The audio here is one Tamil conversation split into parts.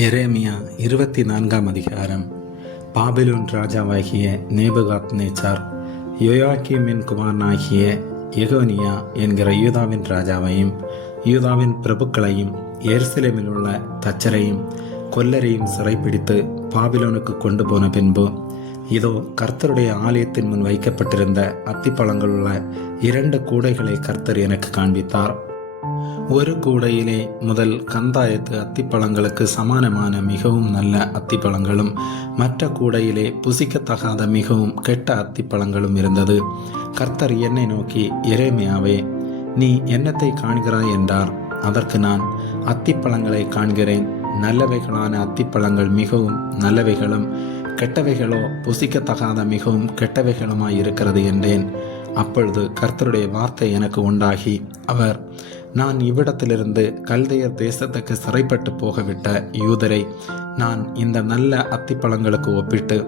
எரேமியா 24ஆம் அதிகாரம். பாபிலோன் ராஜாவாகிய நேபுகாத்நேச்சார் யோயாக்கீமின் குமாரனாகிய எகோனியா என்கிற யூதாவின் ராஜாவையும் யூதாவின் பிரபுக்களையும் எருசலேமில் உள்ள தச்சரையும் கொல்லரையும் சிறைப்பிடித்து பாபிலோனுக்கு கொண்டு போன பின்பு, இதோ கர்த்தருடைய ஆலயத்தின் முன் வைக்கப்பட்டிருந்த அத்திப்பழங்கள் உள்ள 2 கூடைகளை கர்த்தர் எனக்கு காண்பித்தார். ஒரு கூடையிலே முதல் கந்தாயத்து அத்திப்பழங்களுக்கு சமானமான மிகவும் நல்ல அத்திப்பழங்களும், மற்ற கூடையிலே புசிக்கத்தகாத மிகவும் கெட்ட அத்திப்பழங்களும் இருந்தது. கர்த்தர் என்னை நோக்கி, எரேமியாவே, நீ என்னத்தை காண்கிறாய் என்றார். அதற்கு நான், அத்திப்பழங்களை காண்கிறேன். நல்லவைகளான அத்திப்பழங்கள் மிகவும் நல்லவைகளும், கெட்டவைகளோ புசிக்கத்தகாத மிகவும் கெட்டவைகளுமாய் இருக்கிறது என்றேன். அப்பொழுது கர்த்தருடைய வார்த்தை எனக்கு உண்டாகி, அவர், நான் இவ்விடத்திலிருந்து கல்தையர் தேசத்துக்கு சிறைப்பட்டு போகவிட்ட யூதரை நான் இந்த நல்ல அத்திப்பழங்களுக்கு ஒப்பிட்டு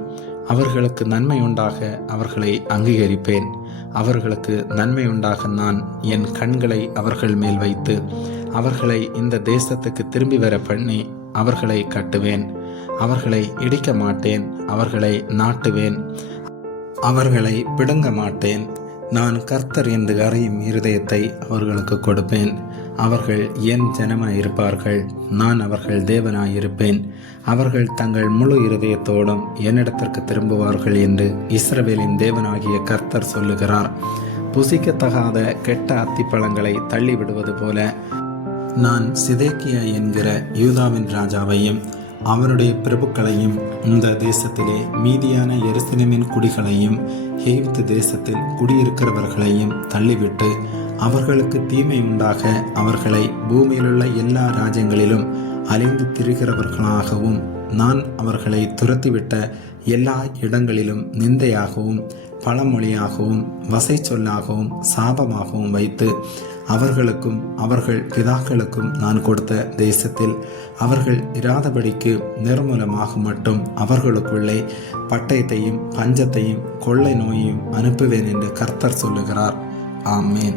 அவர்களுக்கு நன்மை உண்டாக அவர்களை அங்கீகரிப்பேன். அவர்களுக்கு நன்மை உண்டாக நான் என் கண்களை அவர்கள் மேல் வைத்து அவர்களை இந்த தேசத்துக்கு திரும்பி வர பண்ணி அவர்களை கட்டுவேன். அவர்களை இடிக்க மாட்டேன், அவர்களை நாட்டுவேன், அவர்களை பிடுங்க மாட்டேன். நான் கர்த்தர் என்று அறியும் இருதயத்தை அவர்களுக்கு கொடுப்பேன். அவர்கள் என் ஜனமாயிருப்பார்கள், நான் அவர்கள் தேவனாயிருப்பேன். அவர்கள் தங்கள் முழு இருதயத்தோடும் என்னிடத்திற்கு திரும்புவார்கள் என்று இஸ்ரவேலின் தேவனாகிய கர்த்தர் சொல்லுகிறார். புசிக்கத்தகாத கெட்ட அத்திப்பழங்களை தள்ளிவிடுவது போல நான் சிதேக்கியா என்கிற யூதாவின் ராஜாவையும் அவருடைய பிரபுக்களையும் இந்த தேசத்திலே மீதியான எருசலேமின் குடிகளையும் எகிப்து தேசத்தில் குடியிருக்கிறவர்களையும் தள்ளிவிட்டு அவர்களுக்கு தீமை உண்டாக அவர்களை பூமியிலுள்ள எல்லா ராஜ்யங்களிலும் அலைந்து திரிகிறவர்களாகவும், நான் அவர்களை துரத்திவிட்ட எல்லா இடங்களிலும் நிந்தையாகவும் பழமொழியாகவும் வசை சொல்லாகவும் சாபமாகவும் வைத்து அவர்களுக்கும் அவர்கள் பிதாக்களுக்கும் நான் கொடுத்த தேசத்தில் அவர்கள் இராதபடிக்கு நிர்மூலமாக மட்டும் அவர்களுக்குள்ளே பட்டயத்தையும் பஞ்சத்தையும் கொள்ளை நோயையும் அனுப்புவேன் என்று கர்த்தர் சொல்லுகிறார். ஆமேன்.